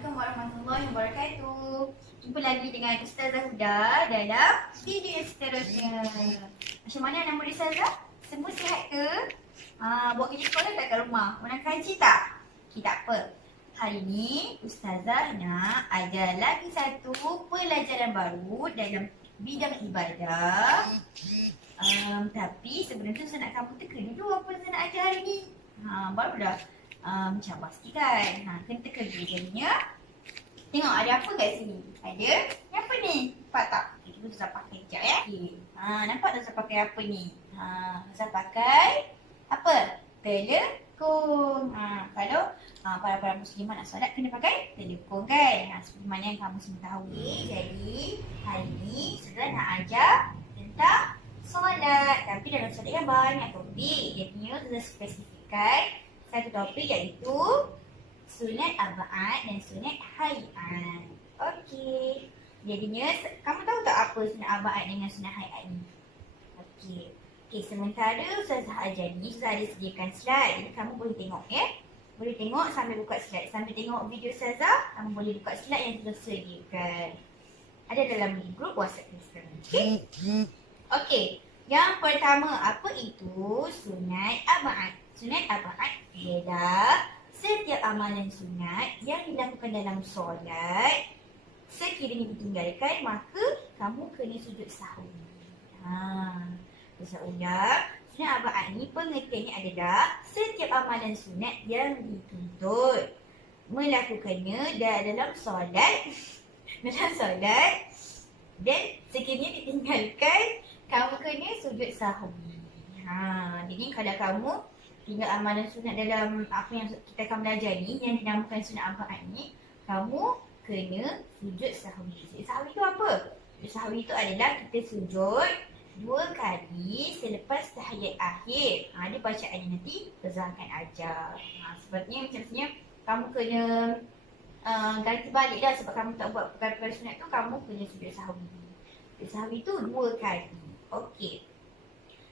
Assalamualaikum warahmatullahi wabarakatuh. Jumpa lagi dengan Ustazah Huda dalam video yang seterusnya. Macam mana anak murid Ustazah? Semua sihat ke? Buat kerja sekolah tak kat rumah? Nak kaji tak? Okay, tak apa. Hari ni Ustazah nak ajar lagi satu pelajaran baru dalam bidang ibadah. Tapi sebelum tu saya nak kamu teka dulu apa saya nak ajar hari ni. Baru dah mencabar sikit kan. Kena teka dulu jadinya. Tengok ada apa kat sini. Ada apa ni? Nampak tak? Kita Ustazah pakai sekejap ya. Okay. Nampak tak Ustazah pakai apa ni? Ustazah pakai apa? Telekung. Kalau para muslimah nak solat kena pakai telekung kan. Seperti mana yang kamu semua tahu. Jadi hari ni Ustazah nak ajar tentang solat. Tapi dalam solat kan banyak topik. Jadinya Ustazah spesifikkan satu topik iaitu sunat arba'at dan sunat hayat. Okey. Jadinya kamu tahu tak apa sunat arba'at dengan sunat hayat ni? Okey. Sementara Ustazah ajar ni, Ustazah ada sediakan slide. Jadi kamu boleh tengok ya. Boleh tengok sambil buka slide. Sambil tengok video Ustazah, kamu boleh buka slide yang Ustazah sediakan. Ada dalam grup WhatsApp Instagram. Okey. Yang pertama, apa itu sunat arba'at? Sunat arba'at ialah setiap amalan sunat yang dilakukan dalam solat sekiranya ditinggalkan maka kamu kena sujud sahwi. Saya ulang, sunat arba'at ni pengertiannya adalah setiap amalan sunat yang dituntut melakukannya dalam solat dan sekiranya ditinggalkan kamu kena sujud sahwi. Jadi kalau kamu tinggal amalan sunat dalam apa yang kita akan belajar ni, yang dinamakan sunat arba'at ni, kamu kena sujud sahwi. Sujud sahwi tu apa? Sujud sahwi tu adalah kita sujud 2 kali selepas tahiyat akhir. Dia bacaannya nanti Ustazah akan ajar. Sebabnya macam sebenarnya kamu kena ganti balik dah sebab kamu tak buat perkara-perkara sunat tu, kamu kena sujud sahwi. Sujud sahwi tu 2 kali. Okey.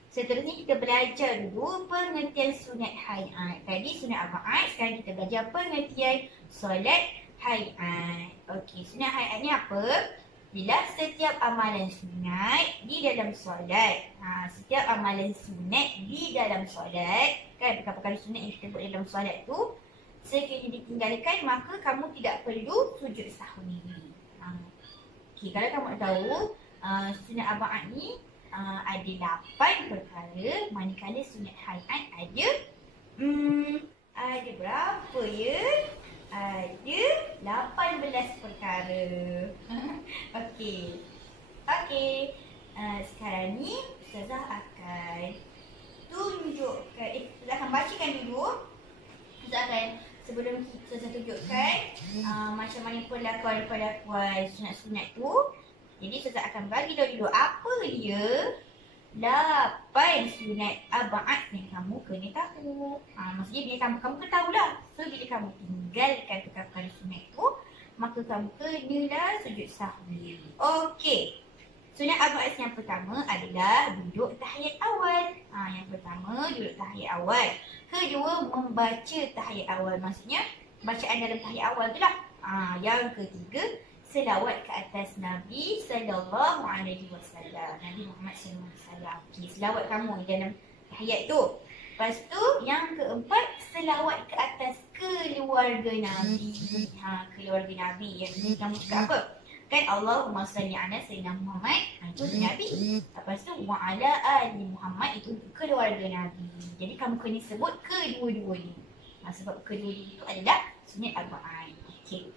Seterusnya kita belajar dulu pengertian sunat hayat. Tadi sunat arba'at, sekarang kita belajar pengertian solat hayat. Okey, sunat hayat ni apa? Ialah setiap amalan sunat di dalam solat. Setiap amalan sunat di dalam solat, kan perkara-perkara sunat yang kita buat dalam solat tu, sekiranya ditinggalkan maka kamu tidak perlu sujud sahwi. Okey, kalau kamu nak tahu sunat arba'at ni ada 8 perkara, manakala sunat hayat ada berapa ya? Ada 18 perkara. Okey. Sekarang ni Ustazah akan tunjukkan, Ustazah akan bacakan dulu. Ustazah akan, sebelum Ustazah tunjukkan macam mana perlakuan-perlakuan sunat-sunat tu. Jadi Ustazah akan bagi tahu dulu apa dia 8 sunat arba'at yang kamu kena tahu. Maksudnya bila kamu kena tahulah. So bila kamu tinggalkan perkara-perkara sunat tu, maka kamu kenalah sujud sahwi. Okey. Sunat arba'at yang pertama adalah duduk tahiyat awal. Yang pertama duduk tahiyat awal. Kedua membaca tahiyat awal. Maksudnya bacaan dalam tahiyat awal tu lah. Yang ketiga selawat ke atas Nabi sallallahu alaihi wasallam. Nabi Muhammad sallallahu alaihi wasallam. Okey, selawat kamu dalam tahiyat tu. Lepas tu yang keempat selawat ke atas keluarga Nabi. Keluarga Nabi yang kamu cakap apa? Kan Allahumma salli ala sayyidina Muhammad, itu Nabi. Lepas tu wa ala ali Muhammad, itu keluarga Nabi. Jadi kamu kena sebut kedua-duanya. Sebab kedua-duanya itu adalah sunat arba'at. Okey.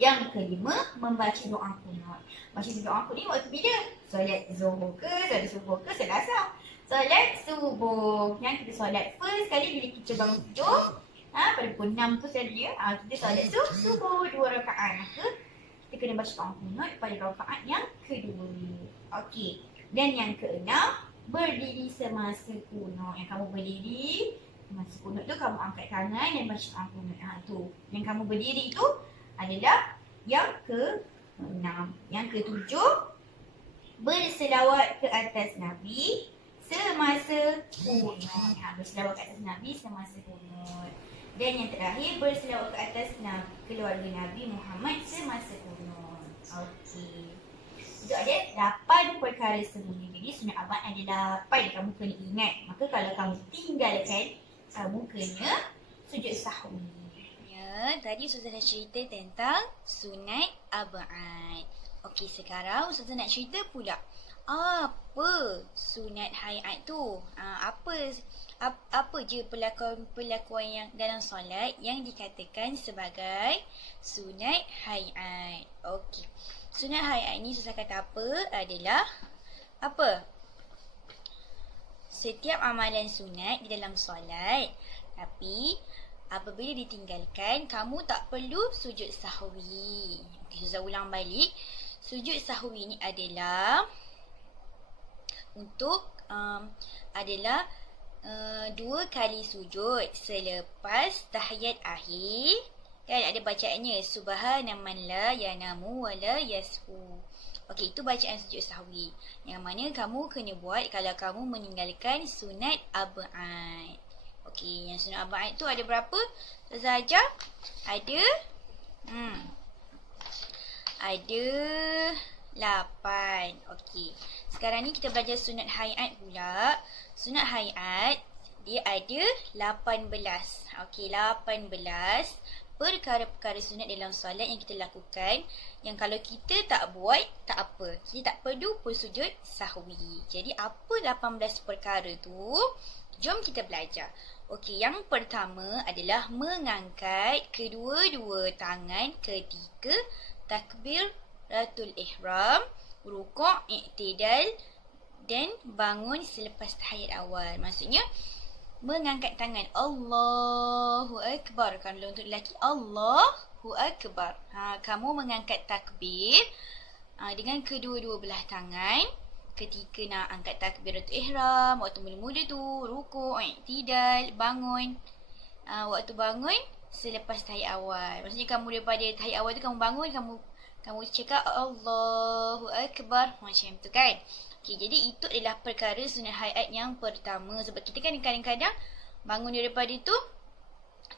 Yang kelima, membaca doa kunut. Baca doa kunut ni waktu bila? Solat zuhur ke, solat subuh ke, solat asar? Solat subuh. Yang kita solat first kali bila kita bangun tidur. Pada pukul 6 tu saja, kita solat subuh 2 rakaat. Maka kita kena baca doa kunut pada rakaat yang kedua. Okey. Dan yang keenam, berdiri semasa kunut. Yang kamu berdiri semasa kunut tu, kamu angkat tangan dan baca doa kunut. Tu. Yang kamu berdiri tu adalah yang ke-6. Yang ke-7, berselawat ke atas Nabi semasa kunut. Berselawat ke atas Nabi semasa kunut. Dan yang terakhir, berselawat ke atas keluarga Nabi Muhammad semasa kuno. Okey. Itu ada 8 perkara sembunyi. Jadi sunat abad ada 8 kamu kena ingat. Maka kalau kamu tinggalkan, kamu kena sujud sahwi. Ya, tadi Ustazah dah cerita tentang sunat abad. Okey, sekarang Ustazah nak cerita pula apa sunat hayat tu. Apa je pelakon yang dalam solat yang dikatakan sebagai sunat hayat. Okey. Sunat hayat ni Ustazah kata apa adalah apa? Setiap amalan sunat di dalam solat, tapi apabila ditinggalkan, kamu tak perlu sujud sahwi. Okey, Ustazah ulang balik. Sujud sahwi ni adalah untuk adalah 2 kali sujud selepas tahiyat akhir. Kan ada bacaannya subhana man la yanamu wa la yashu. Okey, itu bacaan sujud sahwi yang mana kamu kena buat kalau kamu meninggalkan sunat abad. Okey, yang sunat abad tu ada berapa? Saja ada ada 8. Okey. Sekarang ni kita belajar sunat hayat pula. Sunat hayat dia ada 18. Okey, 18 perkara-perkara sunat dalam solat yang kita lakukan, yang kalau kita tak buat tak apa, kita tak perlu pun sujud sahwi. Jadi apa 18 perkara tu? Jom kita belajar. Okey, yang pertama adalah mengangkat kedua-dua tangan ketika takbiratul ihram, rukuk, i'tidal dan bangun selepas tahiyat awal. Maksudnya mengangkat tangan Allahu Akbar. Kalau untuk lelaki Allahu Akbar. Kamu mengangkat takbir dengan kedua-dua belah tangan ketika nak angkat takbiratul ihram, waktu mula-mula tu, rukuk, i'tidal, bangun. Waktu bangun selepas tahiyat awal. Maksudnya kamu daripada tahiyat awal tu kamu bangun, kamu cakap Allahu Akbar macam tu kan. Okey, jadi itu adalah perkara sunat hayat yang pertama. Sebab kita kan kadang-kadang bangun daripada tu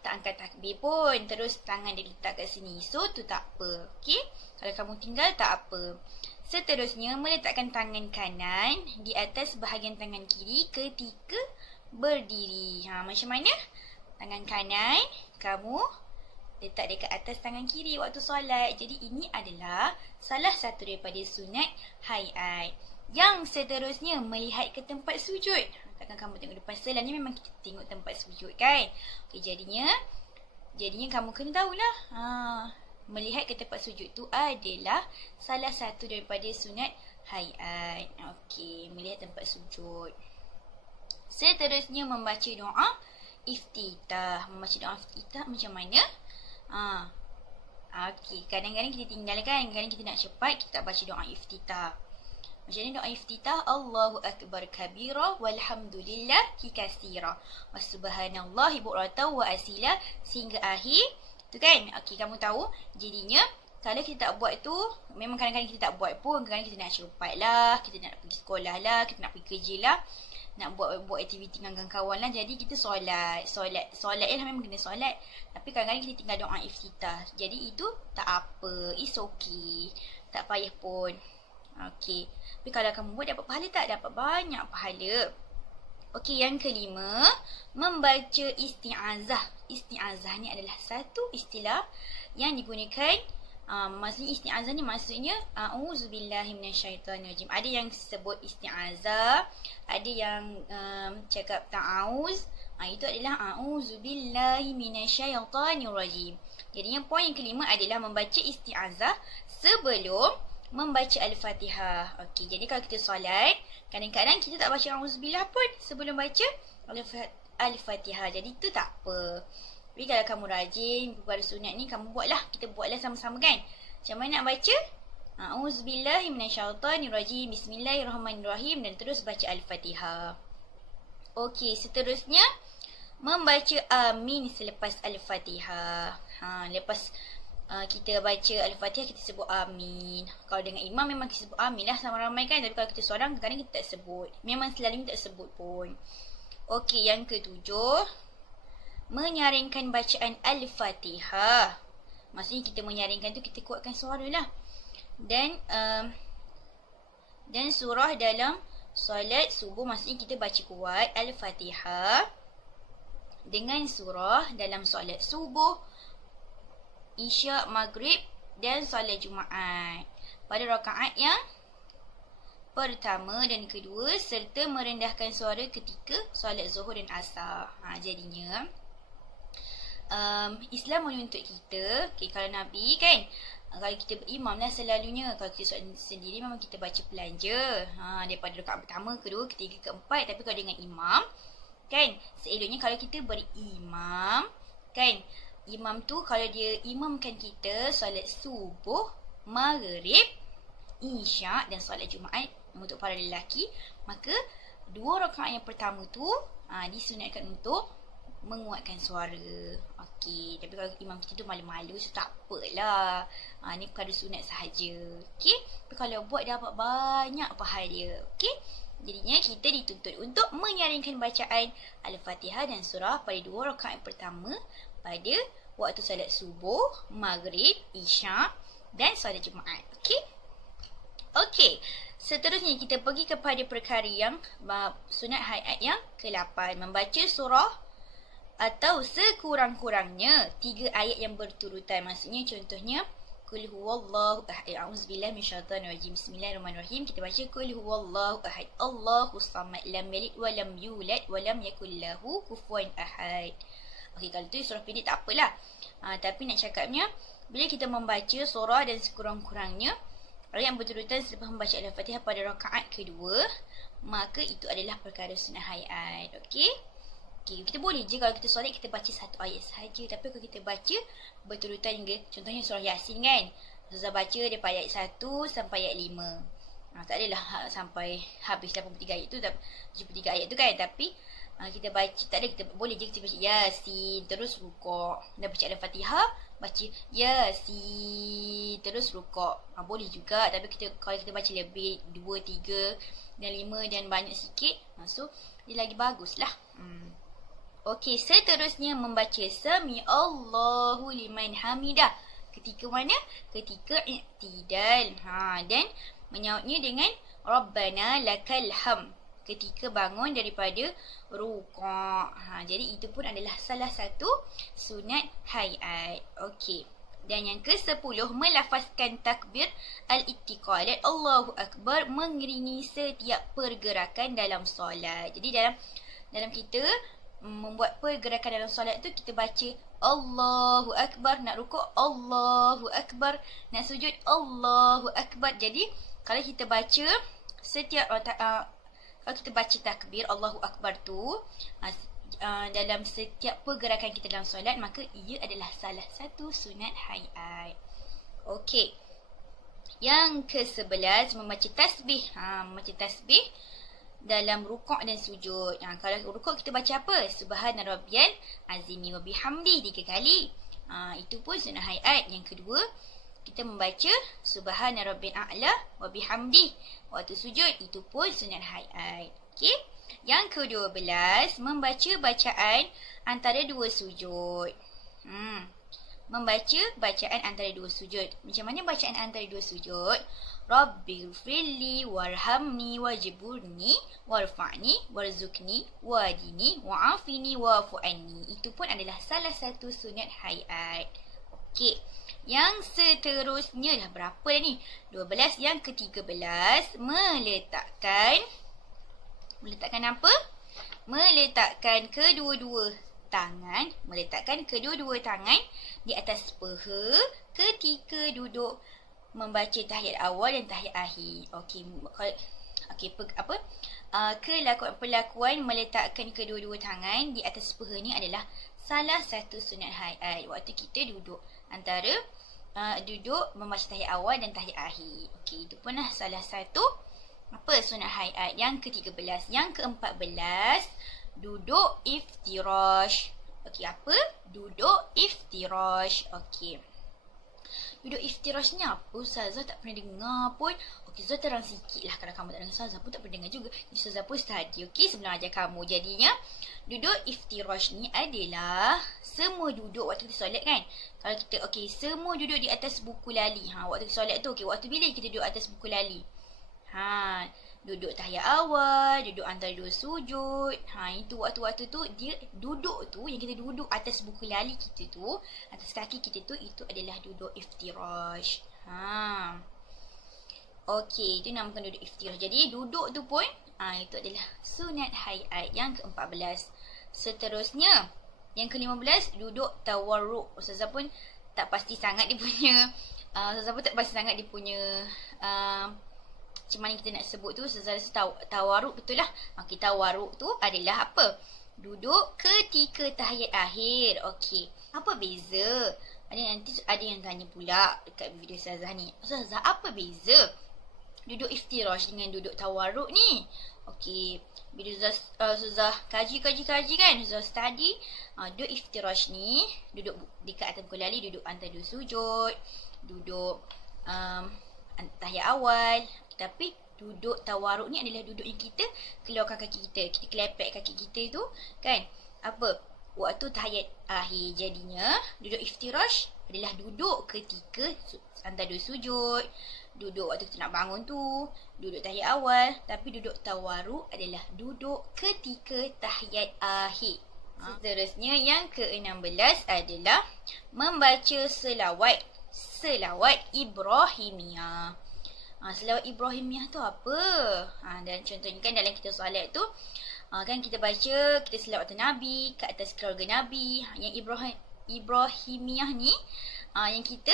tak angkat takbir pun, terus tangan dia letak kat sini. So tu tak apa. Okey, kalau kamu tinggal tak apa. Seterusnya meletakkan tangan kanan di atas bahagian tangan kiri ketika berdiri. Macam mana? Tangan kanan kamu letak dekat atas tangan kiri waktu solat. Jadi ini adalah salah satu daripada sunat hayat. Yang seterusnya melihat ke tempat sujud. Takkan kamu tengok depan selan ni, memang kita tengok tempat sujud kan. Okey, jadinya kamu kena tahulah. Melihat ke tempat sujud tu adalah salah satu daripada sunat hayat. Okey, melihat tempat sujud. Seterusnya membaca doa iftitah. Membaca doa iftitah macam mana? Okey, kadang-kadang kita tinggalkan, kadang kita nak cepat, kita tak baca doa iftitah. Macam ni doa iftitah, Allahu Akbar kabira walhamdulillahi katsira wa subhanallahi bukratan wa asila sehingga akhir tu kan. Okey, kamu tahu jadinya kalau kita tak buat tu, memang kadang-kadang kita tak buat pun, kadang-kadang kita nak cepat lah, kita nak pergi sekolah lah, kita nak pergi kerja lah, nak buat aktiviti dengan kawan lah. Jadi kita solat lah, memang kena solat. Tapi kadang-kadang kita tinggal doa iftitah. Jadi itu tak apa, it's okay, tak payah pun. Okey, tapi kalau kamu buat dapat pahala tak? Dapat banyak pahala. Okey, yang kelima, membaca isti'azah. Isti'azah ni adalah satu istilah yang digunakan. Maksudnya isti'azah ni maksudnya a'udzubillahi minasyaitonirrajim. Ada yang sebut isti'azah, ada yang cakap ta'awuz. Itu adalah a'udzubillahi minasyaitonirrajim. Jadi yang poin yang kelima adalah membaca isti'azah sebelum membaca Al-Fatihah. Okey, jadi kalau kita solat, kadang-kadang kita tak baca auzubillah pun sebelum baca Al-Fatihah. Jadi itu tak apa. Tapi kalau kamu rajin perkara sunat ni, kamu buatlah. Kita buatlah sama-sama kan. Macam mana nak baca? A'udzubillahi minasyaitonirrajim, bismillahirrahmanirrahim, dan terus baca Al-Fatihah. Okey, seterusnya membaca amin selepas Al-Fatihah. Lepas kita baca Al-Fatihah, kita sebut amin. Kalau dengan imam memang kita sebut amin lah sama ramai kan. Tapi kalau kita seorang, kadang-kadang kita tak sebut. Memang selalunya tak sebut pun. Okey, yang ketujuh, menyaringkan bacaan Al-Fatihah. Maksudnya kita menyaringkan tu kita kuatkan suara lah. Dan surah dalam solat subuh, maksudnya kita baca kuat Al-Fatihah dengan surah dalam solat subuh, Isyak, Maghrib dan solat Jumaat pada rakaat yang pertama dan kedua, serta merendahkan suara ketika solat Zuhur dan Asar. Jadinya Islam menuntut kita, kalau Nabi kan, kalau kita berimam lah selalunya. Kalau kita solat sendiri memang kita baca pelan je, daripada rakaat pertama, kedua, ketiga, keempat. Tapi kalau dengan imam kan, seeloknya kalau kita berimam kan, imam tu kalau dia imamkan kita solat subuh, maghrib, isyak dan solat Jumaat untuk para lelaki, maka 2 rakaat yang pertama tu disunatkan untuk menguatkan suara. Okey, tapi kalau imam kita tu malu-malu, so tak apalah. Ni perkara sunat sahaja. Okey, tapi kalau buat dapat banyak pahala. Okey, jadinya kita dituntut untuk menyaringkan bacaan Al-Fatihah dan surah pada 2 rakaat pertama pada waktu solat subuh, maghrib, isyak dan solat Jumaat. Okey. Okey, seterusnya kita pergi kepada perkara yang sunat hayat yang ke-8, membaca surah atau sekurang-kurangnya 3 ayat yang berturutan. Maksudnya contohnya Qul huwallahu ahad, a'udzubillahi minasyaitonir rajim, bismillahirrahmanirrahim. Kita baca Qul huwallahu ahad, Allahus samad, lam yalid wa lam yulad wa lam yakul lahu kufuwan ahad. Okey, kalau tu surah pendek tak apalah. Tapi nak cakapnya, bila kita membaca surah dan sekurang-kurangnya ayat yang berturutan selepas membaca Al-Fatihah pada rakaat kedua, maka itu adalah perkara sunnah hayat. Okey. Okey, kita boleh je kalau kita solat kita baca 1 ayat sahaja, tapi kalau kita baca berturutan hingga, contohnya surah Yasin kan, Ustazah baca daripada ayat 1 sampai ayat 5. Tak adalah sampai habis 83 ayat tu, 73 ayat tu kan, tapi kita baca, tak ada, kita boleh je kita baca Yasin terus rukuk, dah baca Al-Fatihah baca Yasin terus rukuk, boleh juga. Tapi kalau kita baca lebih 2, 3 dan 5 dan banyak sikit, so dia lagi bagus lah. Okey, seterusnya membaca Sami Allahu liman hamidah. Ketika mana? Ketika i'tidal. Dan menyautnya dengan Rabbana lakal ham ketika bangun daripada rukuk. Jadi itu pun adalah salah satu sunat hayat. Okey. Dan yang ke-10, melafazkan takbir al-ittiqalat, Allahu Akbar, mengiringi setiap pergerakan dalam solat. Jadi dalam kita membuat pergerakan dalam solat tu, kita baca Allahu Akbar, nak rukuk Allahu Akbar, nak sujud Allahu Akbar. Jadi kalau kita baca setiap kalau kita baca takbir Allahu Akbar tu dalam setiap pergerakan kita dalam solat, maka ia adalah salah satu sunat hayat. Okey. Yang ke-11, membaca tasbih. Membaca tasbih dalam rukuk dan sujud. Kalau rukuk kita baca apa? Subhana rabbiyal azimi wa bihamdi 3 kali. Itu pun sunnah hayat. Yang kedua, kita membaca Subhana rabbiyal a'la wa bihamdi waktu sujud. Itu pun sunnah hayat. Okey. Yang ke-12, membaca bacaan antara 2 sujud. Membaca bacaan antara 2 sujud. Macam mana bacaan antara 2 sujud? Rabbighfirli warhamni wajburni warfa'ni warzukni wadini wa'afini wa'fu anni. Itu pun adalah salah satu sunat hayat. Okey. Yang seterusnya dah berapa dah ni? 12. Yang ke-13, meletakkan apa? Meletakkan kedua-dua tangan di atas peha ketika duduk membaca tahiyat awal dan tahiyat akhir. Perlakuan meletakkan kedua-dua tangan di atas peha ni adalah salah satu sunat hayat waktu kita duduk, antara duduk membaca tahiyat awal dan tahiyat akhir. Okey, itu pun salah satu sunat hayat. Yang ke-13. Yang ke-14, duduk iftirash. Okey, apa? Duduk iftirash. Okey. Duduk iftirashnya apa? Ustazah tak pernah dengar pun. Okey, Ustazah terang sikit lah. Kalau kamu tak dengar, Ustazah pun tak pernah dengar juga. Jadi Ustazah pun study, okey, sebelum ajar kamu. Jadinya, duduk iftirash ni adalah semua duduk waktu kita solat kan. Kalau kita, okey, semua duduk di atas buku lali. Waktu kita solat tu, okey, waktu bila kita duduk atas buku lali? Duduk tahiyat awal, duduk antara dua sujud. Itu waktu-waktu tu dia duduk tu, yang kita duduk atas buku lali kita tu, atas kaki kita tu, itu adalah duduk iftirash. Okey, itu namakan duduk iftirash. Jadi duduk tu pun itu adalah sunat hayat yang ke-14. Seterusnya, yang ke-15, duduk tawarruk. Ustazah pun tak pasti sangat dia punya macam mana kita nak sebut tu. Tawaruk betul lah. Okey, tawaruk tu adalah apa? Duduk ketika tahiyat akhir. Okey, apa beza? Nanti ada yang tanya pula dekat video Ustazah ni, Ustazah, apa beza duduk iftirash dengan duduk tawaruk ni? Okey, bila Ustazah kaji kan, Ustazah study, duduk iftirash ni duduk dekat atas buku lali, duduk antara dua sujud, duduk tahiyat awal. Tapi duduk tawaruk ni adalah duduk yang kita keluarkan kaki kita, kita kelepek kaki kita tu kan, apa, waktu tahiyat akhir. Jadinya duduk iftirash adalah duduk ketika antara dua sujud, duduk waktu kita nak bangun tu, duduk tahiyat awal. Tapi duduk tawaruk adalah duduk ketika tahiyat akhir. Seterusnya yang ke-16 adalah membaca selawat Ibrahimiyah. Selawat Ibrahimiyah tu apa? Dan contohnya kan dalam kita solat tu, kan kita baca, kita selawat Nabi ke atas keluarga Nabi. Yang Ibrahimiyah ni, yang kita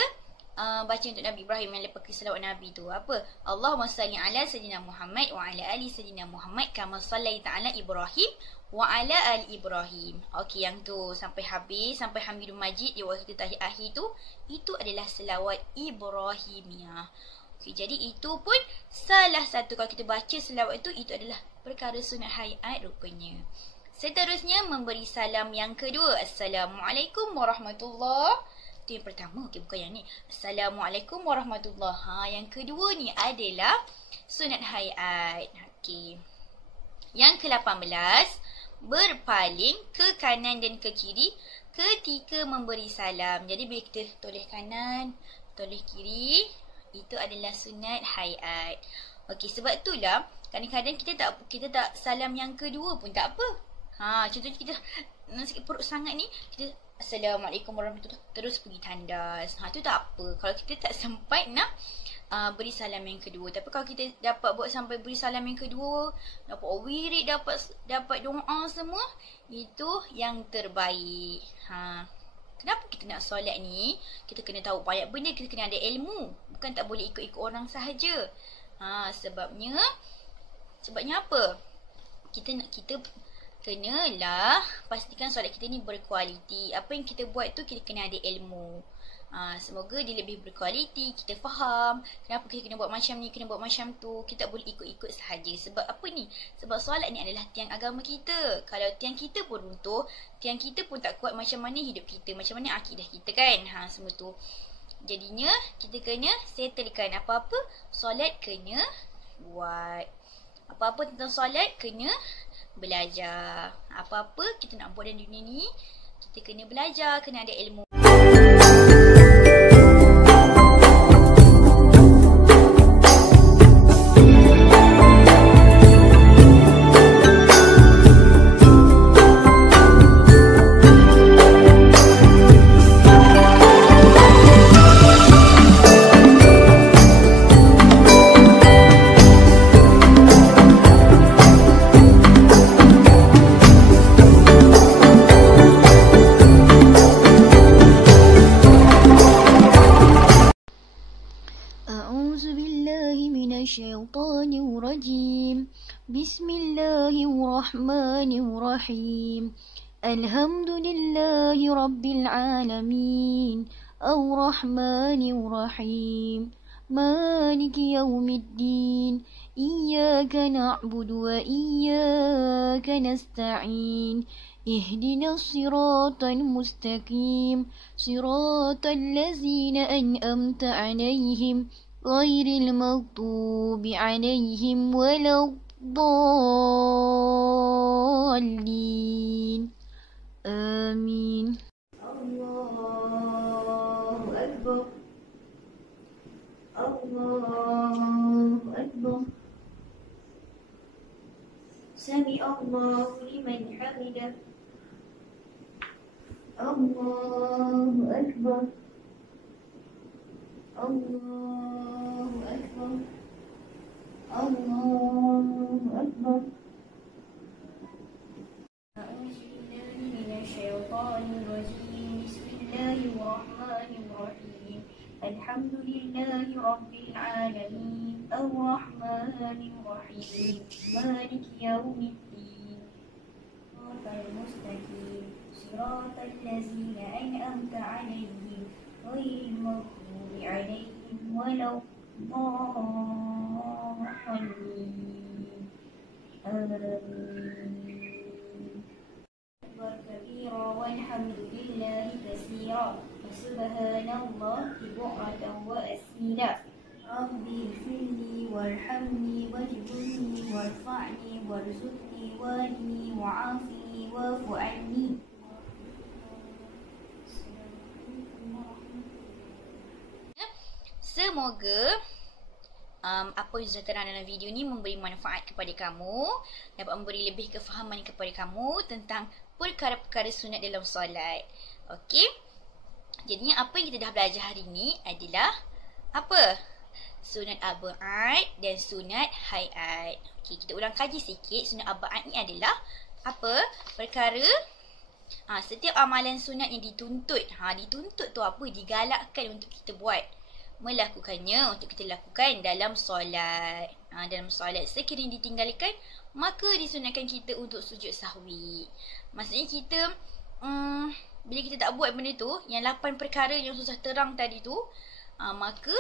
baca untuk Nabi Ibrahim, yang lepas selawat Nabi tu apa? Allahumma salli ala sayyidina Muhammad wa ala ali sayyidina Muhammad kama sallaita ala Ibrahim wa ala ali Ibrahim. Okey, yang tu sampai habis, sampai Hamidul Majid di waktu tahiyat akhir tu, itu adalah selawat Ibrahimiyah. Okay, jadi itu pun salah satu, kalau kita baca selawat itu adalah perkara sunat hayat rukunnya. Seterusnya, memberi salam yang kedua. Assalamualaikum warahmatullahi. Itu yang pertama, okay, bukan yang ni. Assalamualaikum warahmatullahi. Yang kedua ni adalah sunat hayat. Okay. Yang ke-18, berpaling ke kanan dan ke kiri ketika memberi salam. Jadi bila kita toleh kanan, toleh kiri, itu adalah sunat hayat. Okey, sebab itulah kadang-kadang kita tak salam yang kedua pun tak apa. Contohnya kita sikit perut sangat ni, kita Assalamualaikum warahmatullahi, terus pergi tandas. Tu tak apa kalau kita tak sempat nak beri salam yang kedua. Tapi kalau kita dapat buat sampai beri salam yang kedua, dapat wirid, dapat doa semua, itu yang terbaik. Kenapa kita nak solat ni? Kita kena tahu banyak benda, kita kena ada ilmu. Bukan tak boleh ikut-ikut orang sahaja. Sebabnya apa? Kita kenalah pastikan solat kita ni berkualiti. Apa yang kita buat tu kita kena ada ilmu. Semoga dia lebih berkualiti, kita faham kenapa kita kena buat macam ni, kena buat macam tu. Kita tak boleh ikut-ikut sahaja. Sebab apa ni? Sebab solat ni adalah tiang agama kita. Kalau tiang kita pun runtuh, tiang kita pun tak kuat, macam mana hidup kita, macam mana akidah kita kan. Semua tu. Jadinya kita kena settlekan apa-apa solat kena buat. Apa-apa tentang solat kena belajar. Apa-apa kita nak buat dalam dunia ni, kita kena belajar, kena ada ilmu. Bismillahirrahmanirrahim. Alhamdulillahi Rabbil Alamin. Ar-Rahmanirrahim. Maliki Yawmiddin. Iyyaka na'budu wa iyyaka nasta'in. اهدنا الصراط المستقيم صراط الذين أنعمت عليهم غير المغضوب عليهم ولا الضالين آمين. الله أكبر الله أكبر سمع الله لمن حمده الله أكبر الله أكبر الله أكبر. أعوذ بالله من الشيطان الرجيم بسم الله الرحمن الرحيم الحمد لله رب العالمين الرحمن الرحيم مالك يوم الدين صراط المستقيم صراط الذين أنعمت عليهم غير المغضوب عليهم ولا الضالين آمين. أكبر كبيرا والحمد لله كثيرا وسبحان الله بكرة وأصيلا رب اغفر لي وارحمني واجبرني وارفعني وارزقني واهدني وعافني واعف عني. Semoga apa yang sudah terang dalam video ni memberi manfaat kepada kamu, dapat memberi lebih kefahaman kepada kamu tentang perkara-perkara sunat dalam solat. Okey. Jadinya apa yang kita dah belajar hari ni adalah apa? Sunat abaad dan sunat hayat. Okey, kita ulang kaji sikit. Sunat abaad ni adalah apa? Perkara setiap amalan sunat yang dituntut. Dituntut tu apa? Digalakkan untuk kita buat. Melakukannya untuk kita lakukan dalam solat. Dalam solat sekiranya ditinggalkan, maka disunatkan kita untuk sujud sahwi. Maksudnya kita bila kita tak buat benda tu, yang 8 perkara yang susah terang tadi tu, maka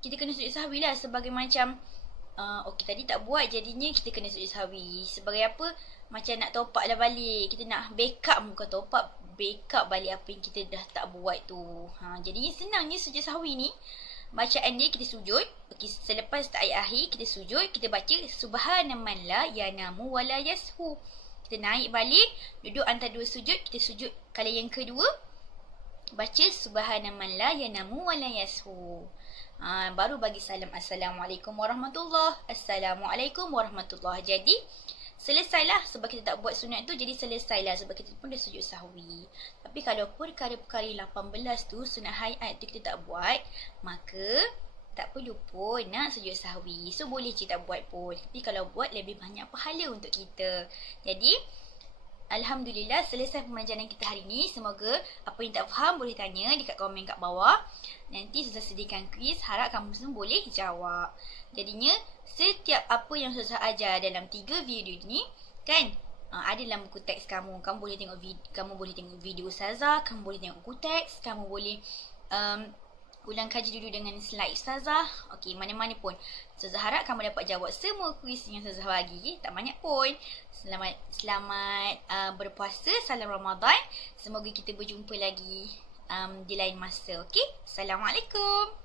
kita kena sujud sahwi lah. Sebagai macam okey, tadi tak buat, jadinya kita kena sujud sahwi. Sebagai apa? Macam nak top up lah balik. Kita nak backup, bukan top up, backup balik apa yang kita dah tak buat tu. Jadinya senangnya sujud sahwi ni, bacaan dia kita sujud. Okey, selepas ayat akhir kita sujud, kita baca subhanaman la yanamu wala yashu. Kita naik balik, duduk antara dua sujud, kita sujud kali yang kedua, baca subhanaman la yanamu wala yashu. Baru bagi salam assalamualaikum warahmatullahi. Assalamualaikum warahmatullahi. Jadi selesailah, sebab kita tak buat sunat tu, jadi selesailah sebab kita pun dah sujud sahwi. Tapi kalau perkara-perkara 18 tu, sunat hayat tu kita tak buat, maka tak perlu pun nak sujud sahwi. So boleh je tak buat pun. Tapi kalau buat, lebih banyak pahala untuk kita. Jadi alhamdulillah, selesai pembelajaran kita hari ni. Semoga apa yang tak faham boleh tanya dekat komen kat bawah. Nanti Ustazah sediakan kuis, harap kamu semua boleh jawab. Jadinya setiap apa yang Ustazah ajar dalam 3 video ni kan, ada dalam buku teks kamu. Kamu boleh tengok video Ustazah, kamu boleh tengok buku teks, kamu boleh ulang kaji dulu dengan slide Ustazah. Okey, mana-mana pun. Ustazah harap kamu dapat jawab semua kuis yang Ustazah bagi. Tak banyak pun. Selamat berpuasa, salam Ramadan. Semoga kita berjumpa lagi di lain masa. Okey, Assalamualaikum.